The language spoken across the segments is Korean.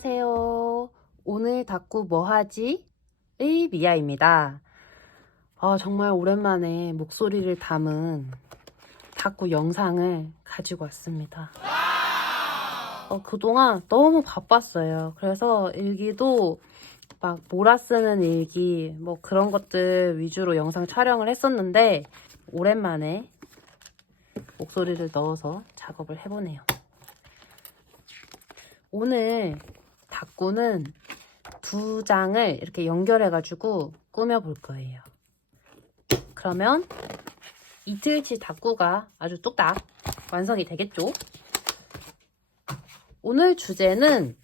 안녕하세요. 오늘 닭구 뭐하지? 의 미아입니다. 정말 오랜만에 목소리를 담은 닭구 영상을 가지고 왔습니다. 그동안 너무 바빴어요. 그래서 일기도 막 몰아쓰는 일기 뭐 그런 것들 위주로 영상 촬영을 했었는데 오랜만에 목소리를 넣어서 작업을 해보네요. 오늘 닭구는 2장을 이렇게 연결해가지고 꾸며볼 거예요. 그러면 이틀치 닭구가 아주 뚝딱 완성이 되겠죠? 오늘 주제는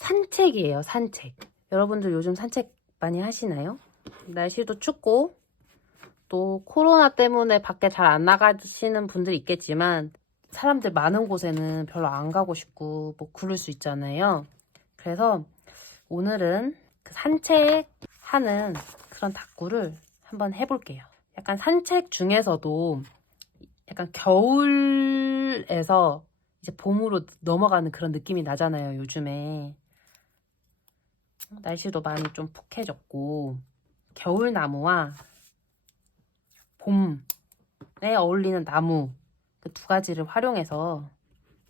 산책이에요. 산책. 여러분들 요즘 산책 많이 하시나요? 날씨도 춥고 또 코로나 때문에 밖에 잘 안 나가시는 분들 있겠지만 사람들 많은 곳에는 별로 안 가고 싶고 뭐 그럴 수 있잖아요. 그래서 오늘은 그 산책하는 그런 닭구를 한번 해볼게요. 약간 산책 중에서도 약간 겨울에서 이제 봄으로 넘어가는 그런 느낌이 나잖아요, 요즘에. 날씨도 많이 좀 푹해졌고 겨울나무와 봄에 어울리는 나무 그 2가지를 활용해서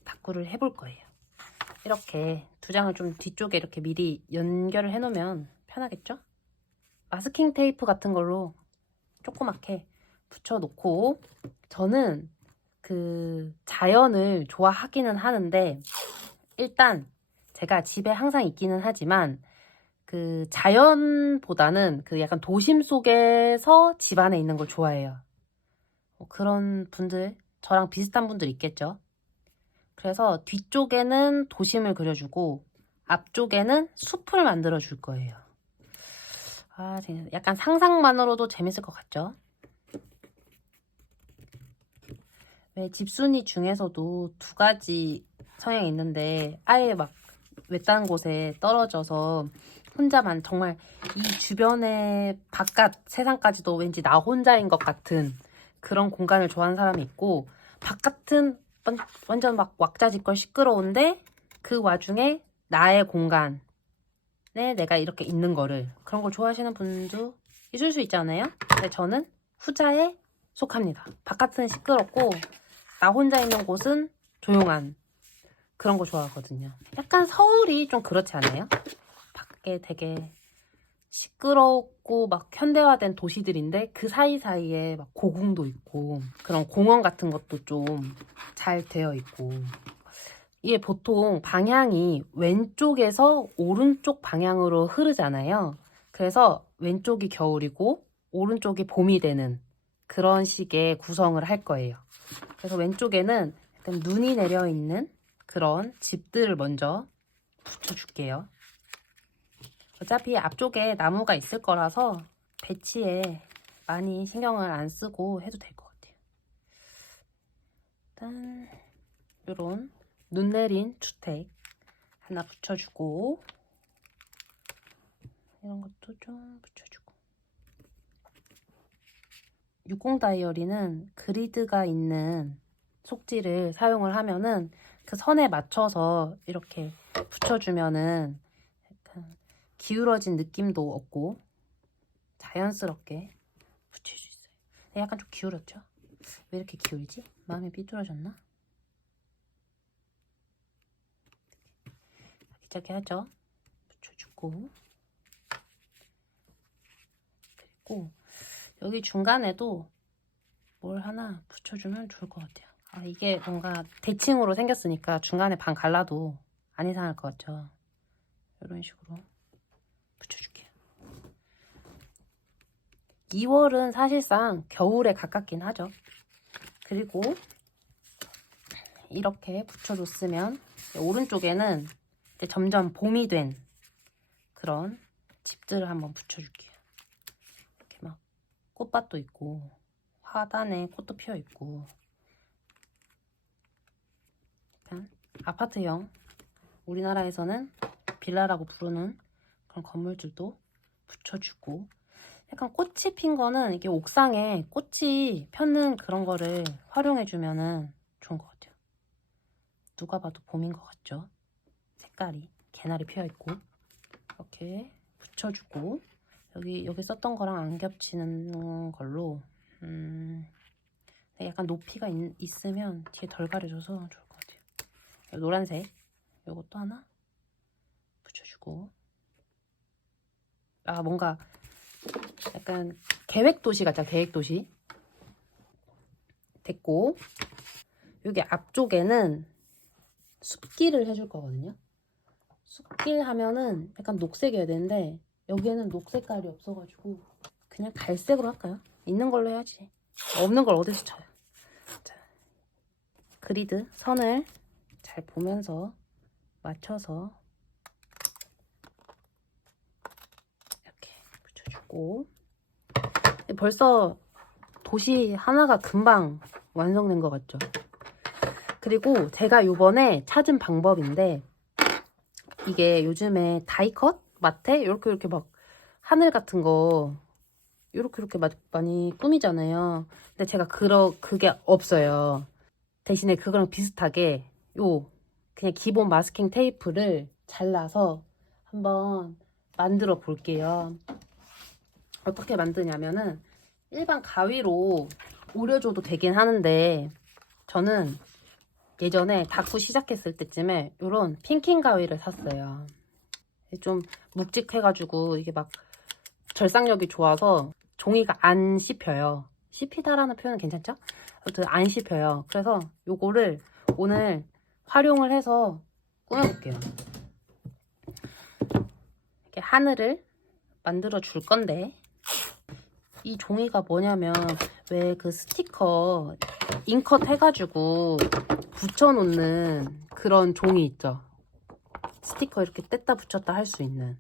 닭구를 해볼 거예요. 이렇게 2장을 좀 뒤쪽에 이렇게 미리 연결을 해놓으면 편하겠죠? 마스킹 테이프 같은 걸로 조그맣게 붙여놓고 저는 그 자연을 좋아하기는 하는데 일단 제가 집에 항상 있기는 하지만 그 자연보다는 그 약간 도심 속에서 집 안에 있는 걸 좋아해요. 그런 분들 저랑 비슷한 분들 있겠죠? 그래서 뒤쪽에는 도심을 그려주고 앞쪽에는 숲을 만들어 줄 거예요. 약간 상상만으로도 재밌을 것 같죠? 왜 집순이 중에서도 2가지 성향이 있는데 아예 막 외딴 곳에 떨어져서 혼자만 정말 이 주변의 바깥 세상까지도 왠지 나 혼자인 것 같은 그런 공간을 좋아하는 사람이 있고 바깥은 완전 막 왁자지껄 시끄러운데 그 와중에 나의 공간에 내가 이렇게 있는 거를 그런 걸 좋아하시는 분도 있을 수 있잖아요. 근데 저는 후자에 속합니다. 바깥은 시끄럽고 나 혼자 있는 곳은 조용한 그런 거 좋아하거든요. 약간 서울이 좀 그렇지 않아요? 밖에 되게 시끄럽고 막 현대화된 도시들인데 그 사이사이에 막 고궁도 있고 그런 공원 같은 것도 좀 잘 되어 있고 이게 보통 방향이 왼쪽에서 오른쪽 방향으로 흐르잖아요. 그래서 왼쪽이 겨울이고 오른쪽이 봄이 되는 그런 식의 구성을 할 거예요. 그래서 왼쪽에는 약간 눈이 내려있는 그런 집들을 먼저 붙여줄게요. 어차피 앞쪽에 나무가 있을 거라서 배치에 많이 신경을 안 쓰고 해도 될 것 같아요. 일단 이런 눈 내린 주택 하나 붙여주고 이런 것도 좀 붙여주고 60 다이어리는 그리드가 있는 속지를 사용을 하면은 그 선에 맞춰서 이렇게 붙여주면은 약간 기울어진 느낌도 없고 자연스럽게 붙일 수 있어요. 약간 좀 기울었죠? 왜 이렇게 기울지? 마음이 삐뚤어졌나? 이렇게 하죠. 붙여주고 그리고 여기 중간에도 뭘 하나 붙여주면 좋을 것 같아요. 이게 뭔가 대칭으로 생겼으니까 중간에 반 갈라도 안 이상할 것 같죠? 이런 식으로 붙여줄게요. 2월은 사실상 겨울에 가깝긴 하죠. 그리고 이렇게 붙여줬으면 오른쪽에는 이제 점점 봄이 된 그런 집들을 한번 붙여줄게요. 이렇게 막 꽃밭도 있고 화단에 꽃도 피어 있고 약간 아파트형 우리나라에서는 빌라라고 부르는 그런 건물들도 붙여주고 약간 꽃이 핀 거는 이게 옥상에 꽃이 폈는 그런 거를 활용해주면은 좋은 것 같아요. 누가 봐도 봄인 것 같죠? 색깔이 개나리 피어있고 이렇게 붙여주고 여기 썼던 거랑 안 겹치는 걸로 약간 높이가 있으면 뒤에 덜 가려져서 좋을 것 같아요. 노란색 요것도 하나 붙여주고 뭔가 약간 계획도시 같죠? 계획도시 됐고 여기 앞쪽에는 숲길을 해줄 거거든요. 숲길 하면은 약간 녹색이어야 되는데 여기에는 녹색깔이 없어가지고 그냥 갈색으로 할까요? 있는 걸로 해야지. 없는 걸 어디서 쳐요. 자, 그리드 선을 잘 보면서 맞춰서 이렇게 붙여주고 벌써 도시 하나가 금방 완성된 것 같죠? 그리고 제가 요번에 찾은 방법인데 이게 요즘에 다이컷 마트에 이렇게 막 하늘 같은 거 이렇게 많이 꾸미잖아요. 근데 제가 그게 없어요. 대신에 그거랑 비슷하게 그냥 기본 마스킹 테이프를 잘라서 한번 만들어 볼게요. 어떻게 만드냐면은 일반 가위로 오려줘도 되긴 하는데 저는 예전에 다쿠 시작했을 때쯤에 이런 핑킹 가위를 샀어요. 좀 묵직해가지고 이게 막 절삭력이 좋아서 종이가 안 씹혀요. 씹히다라는 표현은 괜찮죠? 아무튼 안 씹혀요. 그래서 요거를 오늘 활용을 해서 꾸며볼게요. 이렇게 하늘을 만들어 줄 건데 이 종이가 뭐냐면 왜 그 스티커 인컷 해가지고 붙여놓는 그런 종이 있죠. 스티커 이렇게 뗐다 붙였다 할 수 있는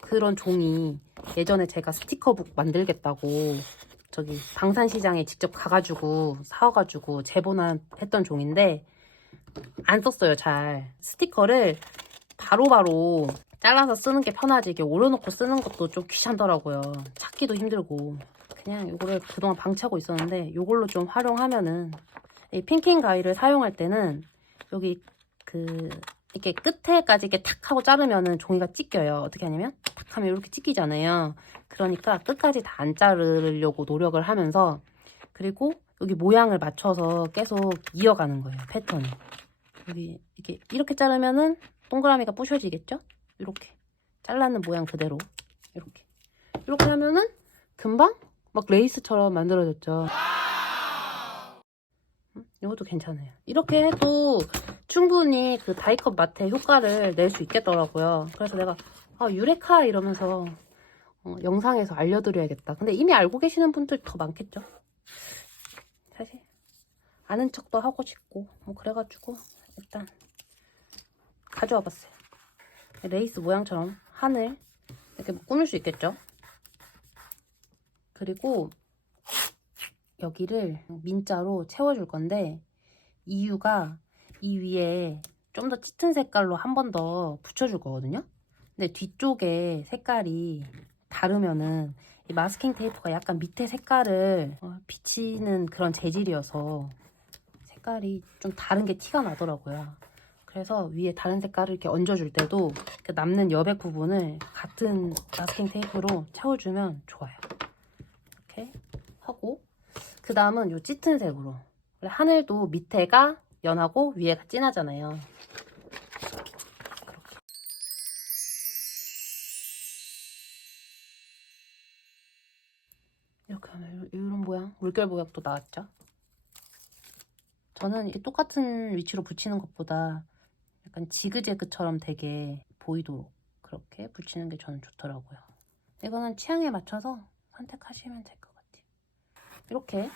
그런 종이 예전에 제가 스티커북 만들겠다고 저기 방산시장에 직접 가가지고 사와가지고 재본했던 종인데 안 썼어요. 잘 스티커를 바로바로 잘라서 쓰는 게 편하지 이게 오려놓고 쓰는 것도 좀 귀찮더라고요. 찾기도 힘들고 그냥 이거를 그동안 방치하고 있었는데 이걸로 좀 활용하면은 이 핑킹 가위를 사용할 때는 여기 이렇게 끝에까지 이렇게 탁 하고 자르면은 종이가 찢겨요. 어떻게 하냐면 탁 하면 이렇게 찢기잖아요. 그러니까 끝까지 다 안 자르려고 노력을 하면서 그리고 여기 모양을 맞춰서 계속 이어가는 거예요. 패턴이. 여기 이렇게 자르면은 동그라미가 부셔지겠죠? 이렇게 잘라는 모양 그대로 이렇게 하면은 금방 막 레이스처럼 만들어졌죠. 이것도 괜찮아요. 이렇게 해도 충분히 그 다이컷 마트의 효과를 낼 수 있겠더라고요. 그래서 내가 유레카 이러면서 영상에서 알려드려야겠다. 근데 이미 알고 계시는 분들 더 많겠죠. 사실 아는 척도 하고 싶고 뭐 그래가지고 일단 가져와 봤어요. 레이스 모양처럼 하늘 이렇게 뭐 꾸밀 수 있겠죠. 그리고 여기를 민자로 채워줄 건데 이유가 이 위에 좀 더 짙은 색깔로 한 번 더 붙여줄 거거든요. 근데 뒤쪽에 색깔이 다르면은 이 마스킹 테이프가 약간 밑에 색깔을 비치는 그런 재질이어서 색깔이 좀 다른 게 티가 나더라고요. 그래서 위에 다른 색깔을 이렇게 얹어줄 때도 그 남는 여백 부분을 같은 마스킹 테이프로 채워주면 좋아요. 이렇게 하고 그 다음은 이 짙은 색으로 하늘도 밑에가 연하고 위에가 진하잖아요. 이렇게 하면 이런 모양, 물결 모양도 나왔죠. 저는 이렇게 똑같은 위치로 붙이는 것보다 약간 지그재그처럼 되게 보이도록 그렇게 붙이는 게 저는 좋더라고요. 이거는 취향에 맞춰서 선택하시면 될 것 같아요. 이렇게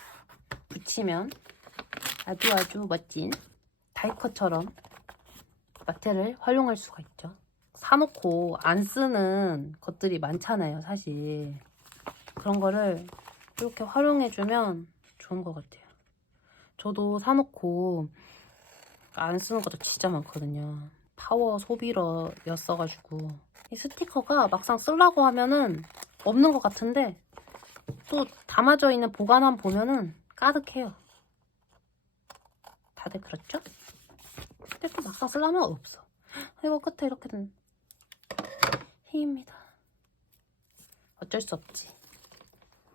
붙이면 아주 멋진 다이컷처럼 마테를 활용할 수가 있죠. 사놓고 안 쓰는 것들이 많잖아요, 사실. 그런 거를 이렇게 활용해주면 좋은 것 같아요. 저도 사놓고 안 쓰는 것도 진짜 많거든요. 파워 소비러였어가지고 이 스티커가 막상 쓰려고 하면은 없는 것 같은데 또 담아져 있는 보관함 보면은 가득해요. 다들 그렇죠? 근데 또 막상 쓰려면 없어. 이거 끝에 이렇게 된 힘입니다. 어쩔 수 없지.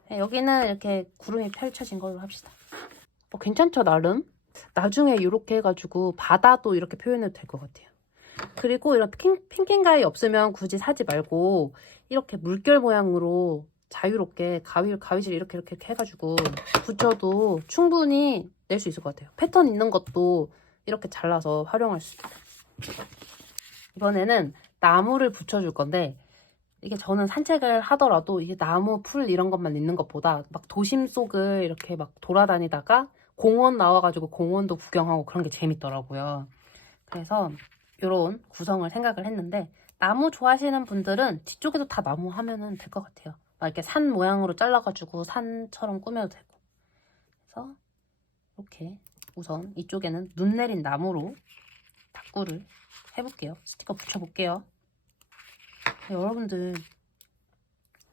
네, 여기는 이렇게 구름이 펼쳐진 걸로 합시다. 괜찮죠, 나름? 나중에 이렇게 해가지고 바다도 이렇게 표현해도 될 것 같아요. 그리고 이런 핑킹가위 없으면 굳이 사지 말고 이렇게 물결 모양으로 자유롭게 가위질 이렇게 해가지고 붙여도 충분히 낼 수 있을 것 같아요. 패턴 있는 것도 이렇게 잘라서 활용할 수 있어요. 이번에는 나무를 붙여줄 건데 이게 저는 산책을 하더라도 이게 나무, 풀 이런 것만 있는 것보다 막 도심 속을 이렇게 막 돌아다니다가 공원 나와가지고 공원도 구경하고 그런 게 재밌더라고요. 그래서 이런 구성을 생각을 했는데 나무 좋아하시는 분들은 뒤쪽에도 다 나무 하면은 될 것 같아요. 막 이렇게 산 모양으로 잘라가지고 산처럼 꾸며도 되고. 그래서 이렇게 우선 이쪽에는 눈 내린 나무로 다꾸를 해볼게요. 스티커 붙여볼게요. 여러분들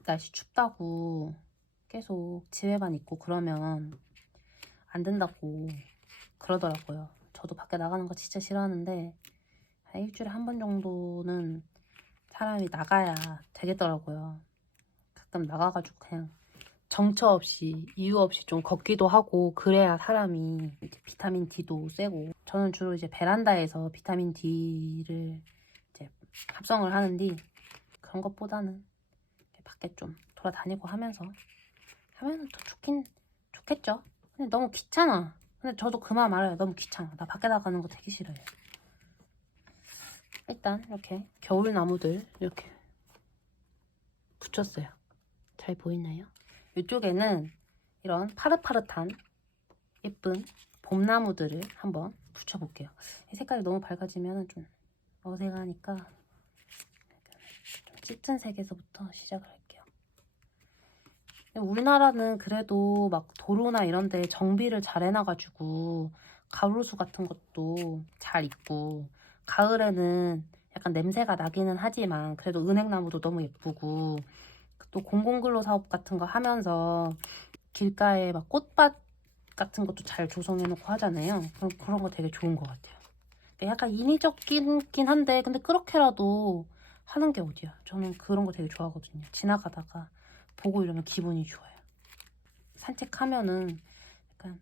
날씨 춥다고 계속 집에만 있고 그러면 안 된다고 그러더라고요. 저도 밖에 나가는 거 진짜 싫어하는데 일주일에 한 번 정도는 사람이 나가야 되겠더라고요. 가끔 나가가지고 그냥 정처 없이 이유 없이 좀 걷기도 하고 그래야 사람이 이제 비타민 D도 쐬고 저는 주로 이제 베란다에서 비타민 D를 이제 합성을 하는데 그런 것보다는 밖에 좀 돌아다니고 하면은 더 좋겠죠. 근데 너무 귀찮아. 근데 저도 그 말 알아요. 너무 귀찮아. 나 밖에 나가는 거 되게 싫어요. 일단 이렇게 겨울 나무들 이렇게 붙였어요. 잘 보이나요? 이쪽에는 이런 파릇파릇한 예쁜 봄나무들을 한번 붙여볼게요. 이 색깔이 너무 밝아지면 좀 어색하니까 좀 짙은 색에서부터 시작을 할게요. 우리나라는 그래도 막 도로나 이런 데 정비를 잘 해놔가지고 가로수 같은 것도 잘 있고 가을에는 약간 냄새가 나기는 하지만 그래도 은행나무도 너무 예쁘고 또 공공근로 사업 같은 거 하면서 길가에 막 꽃밭 같은 것도 잘 조성해놓고 하잖아요. 그런 거 되게 좋은 것 같아요. 약간 인위적이긴 한데 근데 그렇게라도 하는 게 어디야. 저는 그런 거 되게 좋아하거든요. 지나가다가 보고 이러면 기분이 좋아요. 산책하면은 약간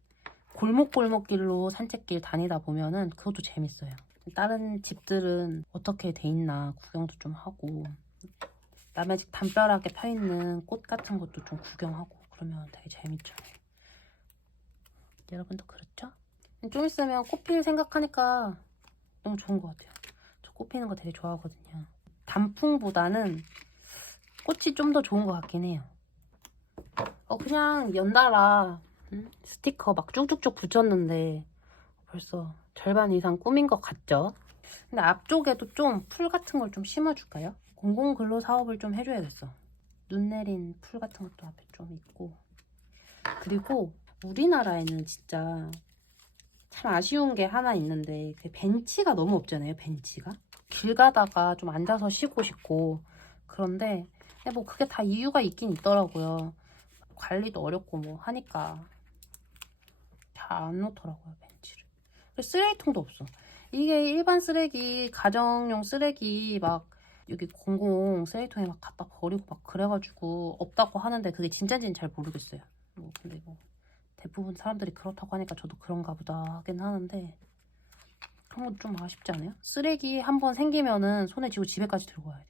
골목골목길로 산책길 다니다 보면은 그것도 재밌어요. 다른 집들은 어떻게 돼 있나 구경도 좀 하고 남의 집 담벼락에 펴있는 꽃 같은 것도 좀 구경하고 그러면 되게 재밌죠. 여러분도 그렇죠? 좀 있으면 꽃필 생각하니까 너무 좋은 것 같아요. 저 꽃 피는 거 되게 좋아하거든요. 단풍보다는 꽃이 좀 더 좋은 것 같긴 해요. 그냥 연달아 스티커 막 쭉쭉쭉 붙였는데 벌써 절반 이상 꾸민 것 같죠? 근데 앞쪽에도 좀 풀 같은 걸 좀 심어줄까요? 공공근로사업을 좀 해줘야겠어. 눈 내린 풀 같은 것도 앞에 좀 있고. 그리고 우리나라에는 진짜 참 아쉬운 게 하나 있는데 벤치가 너무 없잖아요. 벤치가 길 가다가 좀 앉아서 쉬고 싶고 그런데 뭐 그게 다 이유가 있긴 있더라고요. 관리도 어렵고 뭐 하니까 잘 안 놓더라고요, 벤치를. 쓰레기통도 없어. 이게 일반 쓰레기, 가정용 쓰레기 막 여기 공공 쓰레기통에 막 갖다 버리고 막 그래가지고 없다고 하는데 그게 진짜인지는 잘 모르겠어요. 근데 뭐 대부분 사람들이 그렇다고 하니까 저도 그런가 보다 하긴 하는데 그런 건 좀 아쉽지 않아요? 쓰레기 한번 생기면은 손에 쥐고 집에까지 들고 와야 돼요.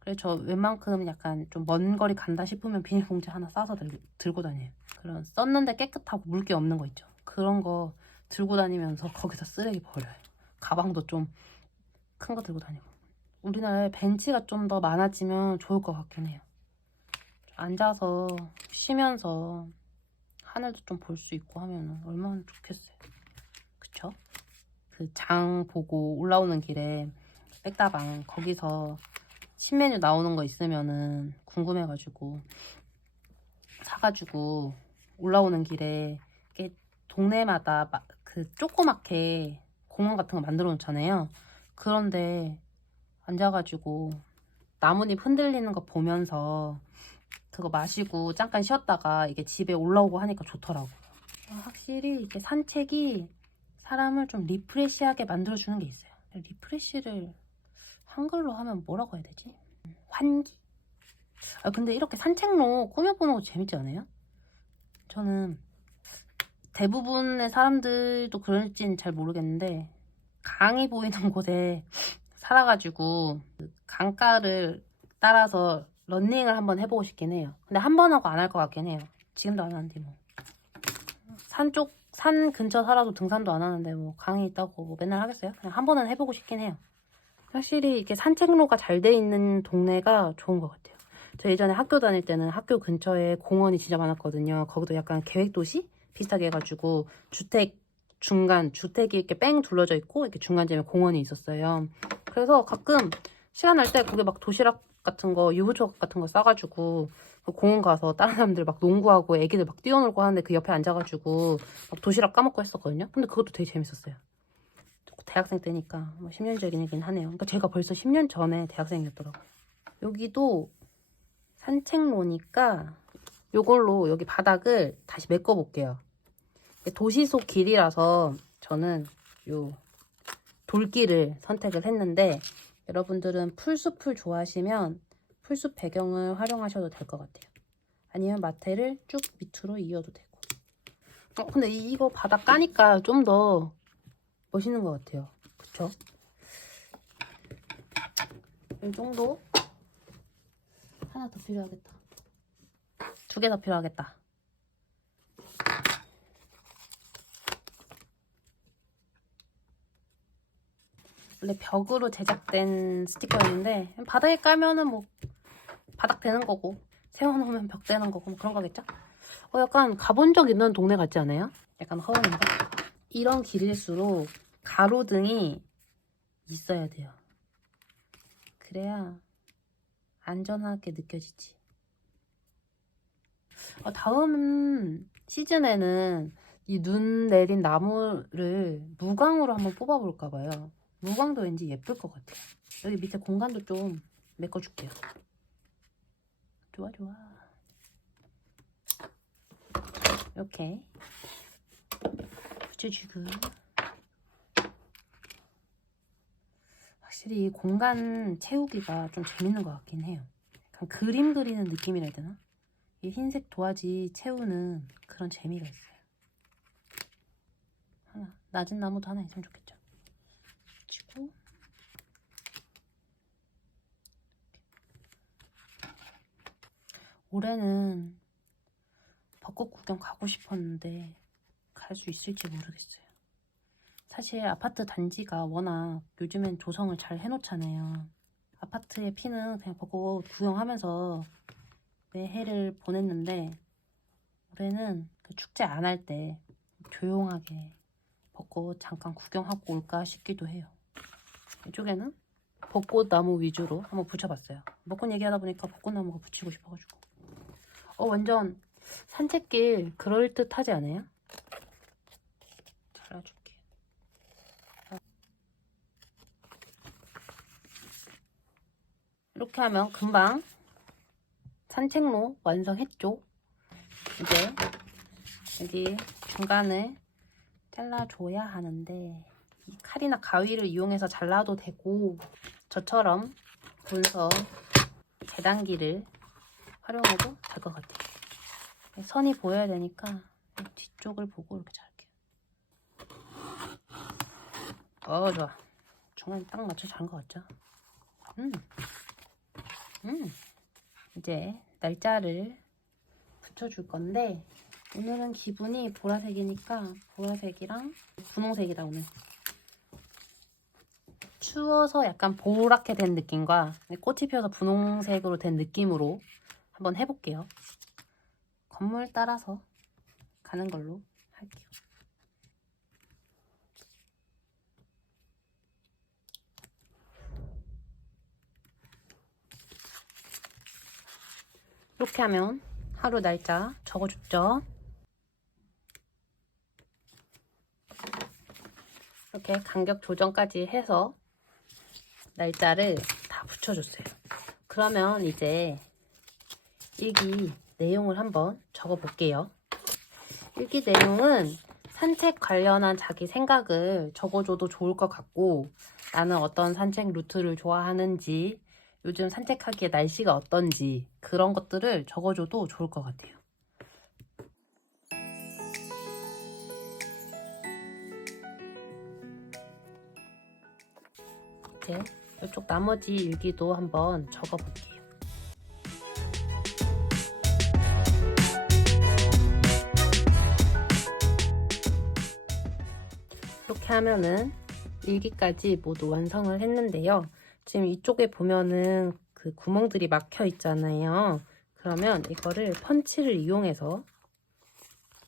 그래서 저 웬만큼 약간 좀 먼 거리 간다 싶으면 비닐봉지 하나 싸서 들고 다녀요. 그런 썼는데 깨끗하고 물기 없는 거 있죠. 그런 거 들고 다니면서 거기다 쓰레기 버려요. 가방도 좀 큰 거 들고 다니고. 우리나라에 벤치가 좀 더 많아지면 좋을 것 같긴 해요. 앉아서 쉬면서 하늘도 좀 볼 수 있고 하면 얼마나 좋겠어요. 그쵸? 그 장 보고 올라오는 길에 백다방 거기서 신메뉴 나오는 거 있으면은 궁금해가지고 사가지고 올라오는 길에 동네마다 그 조그맣게 공원 같은 거 만들어 놓잖아요. 그런데 앉아가지고 나뭇잎 흔들리는 거 보면서 그거 마시고 잠깐 쉬었다가 이게 집에 올라오고 하니까 좋더라고요. 확실히 이렇게 산책이 사람을 좀 리프레시하게 만들어주는 게 있어요. 리프레쉬를 한글로 하면 뭐라고 해야 되지? 환기? 아 근데 이렇게 산책로 꾸며보는 거 재밌지 않아요? 저는 대부분의 사람들도 그럴진 잘 모르겠는데 강이 보이는 곳에 살아가지고 강가를 따라서 러닝을 한번 해보고 싶긴 해요. 근데 한 번 하고 안 할 것 같긴 해요. 지금도 안 하는데 뭐. 산 근처 살아도 등산도 안 하는데 뭐 강이 있다고 뭐 맨날 하겠어요? 그냥 한 번은 해보고 싶긴 해요. 확실히 이게 산책로가 잘 돼 있는 동네가 좋은 것 같아요. 저 예전에 학교 다닐 때는 학교 근처에 공원이 진짜 많았거든요. 거기도 약간 계획도시 비슷하게 해가지고 주택이 이렇게 뺑 둘러져 있고 이렇게 중간쯤에 공원이 있었어요. 그래서 가끔 시간 날 때 거기 막 도시락 같은 거, 유부초밥 같은 거 싸가지고 그 공원 가서 다른 사람들 막 농구하고 애기들 막 뛰어놀고 하는데 그 옆에 앉아가지고 막 도시락 까먹고 했었거든요. 근데 그것도 되게 재밌었어요. 대학생 때니까 뭐 10년 전이긴 하네요. 그러니까 제가 벌써 10년 전에 대학생이었더라고요. 여기도 산책로니까 요걸로 여기 바닥을 다시 메꿔 볼게요. 도시 속 길이라서 저는 요 돌길을 선택을 했는데 여러분들은 풀숲을 좋아하시면 풀숲 배경을 활용하셔도 될 것 같아요. 아니면 마테를 쭉 밑으로 이어도 되고. 근데 이거 바닥 까니까 좀 더 멋있는 것 같아요. 그쵸? 이 정도? 하나 더 필요하겠다. 2개 더 필요하겠다. 원래 벽으로 제작된 스티커였는데 바닥에 깔면은 뭐 바닥 되는 거고 세워놓으면 벽 되는 거고 뭐 그런 거겠죠? 약간 가본 적 있는 동네 같지 않아요? 약간 허언인가? 이런 길일수록 가로등이 있어야 돼요. 그래야 안전하게 느껴지지. 다음 시즌에는 이 눈 내린 나무를 무광으로 한번 뽑아볼까 봐요. 무광도 왠지 예쁠 것 같아요. 여기 밑에 공간도 좀 메꿔줄게요. 좋아 좋아. 이렇게 붙여주고. 확실히 이 공간 채우기가 좀 재밌는 것 같긴 해요. 약간 그림 그리는 느낌이라 해야 되나? 이 흰색 도화지 채우는 그런 재미가 있어요. 하나, 낮은 나무도 하나 있으면 좋겠죠. 치고 올해는 벚꽃 구경 가고 싶었는데 갈 수 있을지 모르겠어요. 사실 아파트 단지가 워낙 요즘엔 조성을 잘 해놓잖아요. 아파트에 피는 그냥 벚꽃 구경하면서 매해를 보냈는데 올해는 그 축제 안 할 때 조용하게 벚꽃 잠깐 구경하고 올까 싶기도 해요. 이쪽에는 벚꽃나무 위주로 한번 붙여봤어요. 벚꽃 얘기하다 보니까 벚꽃나무가 붙이고 싶어가지고. 완전 산책길 그럴듯하지 않아요? 잘라줄게. 이렇게 하면 금방 산책로 완성했죠? 이제 여기 중간을 잘라줘야 하는데 이 칼이나 가위를 이용해서 잘라도 되고 저처럼 문서 재단기를 활용해도 될 것 같아요. 선이 보여야 되니까 뒤쪽을 보고 이렇게 자를게요. 좋아. 중간에 딱 맞춰 자른 것 같죠? 이제 날짜를 붙여줄 건데 오늘은 기분이 보라색이니까 보라색이랑 분홍색이다 오늘. 추워서 약간 보랗게 된 느낌과 꽃이 피어서 분홍색으로 된 느낌으로 한번 해볼게요. 건물 따라서 가는 걸로 할게요. 이렇게 하면 하루 날짜 적어줬죠. 이렇게 간격 조정까지 해서 날짜를 다 붙여줬어요. 그러면 이제 일기 내용을 한번 적어볼게요. 일기 내용은 산책 관련한 자기 생각을 적어줘도 좋을 것 같고, 나는 어떤 산책 루트를 좋아하는지, 요즘 산책하기에 날씨가 어떤지, 그런 것들을 적어줘도 좋을 것 같아요. 이제 이쪽 나머지 일기도 한번 적어볼게요. 이렇게 하면은 일기까지 모두 완성을 했는데요. 지금 이쪽에 보면은 그 구멍들이 막혀 있잖아요. 그러면 이거를 펀치를 이용해서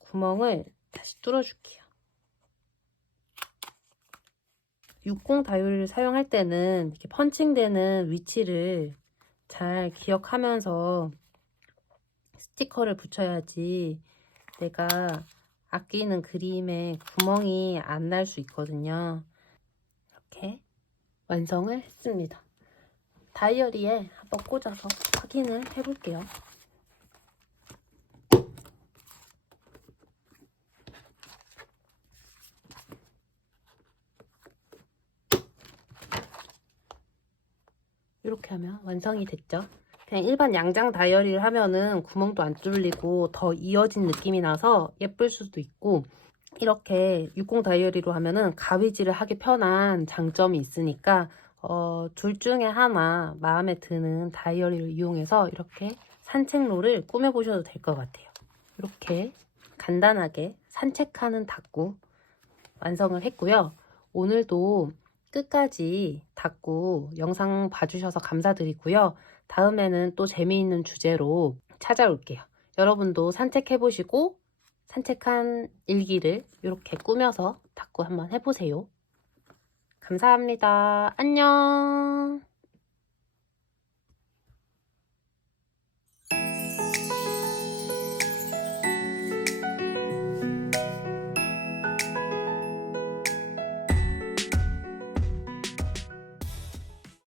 구멍을 다시 뚫어줄게요. 60 다이얼을 사용할 때는 이렇게 펀칭되는 위치를 잘 기억하면서 스티커를 붙여야지 내가 아끼는 그림에 구멍이 안 날 수 있거든요. 이렇게 완성을 했습니다. 다이어리에 한번 꽂아서 확인을 해볼게요. 이렇게 하면 완성이 됐죠. 그냥 일반 양장 다이어리를 하면은 구멍도 안 뚫리고 더 이어진 느낌이 나서 예쁠 수도 있고, 이렇게 60 다이어리로 하면은 가위질을 하기 편한 장점이 있으니까 둘 중에 하나 마음에 드는 다이어리를 이용해서 이렇게 산책로를 꾸며보셔도 될 것 같아요. 이렇게 간단하게 산책하는 다꾸 완성을 했고요. 오늘도 끝까지 다꾸 영상 봐주셔서 감사드리고요. 다음에는 또 재미있는 주제로 찾아올게요. 여러분도 산책해보시고 산책한 일기를 이렇게 꾸며서 다꾸 한번 해보세요. 감사합니다. 안녕.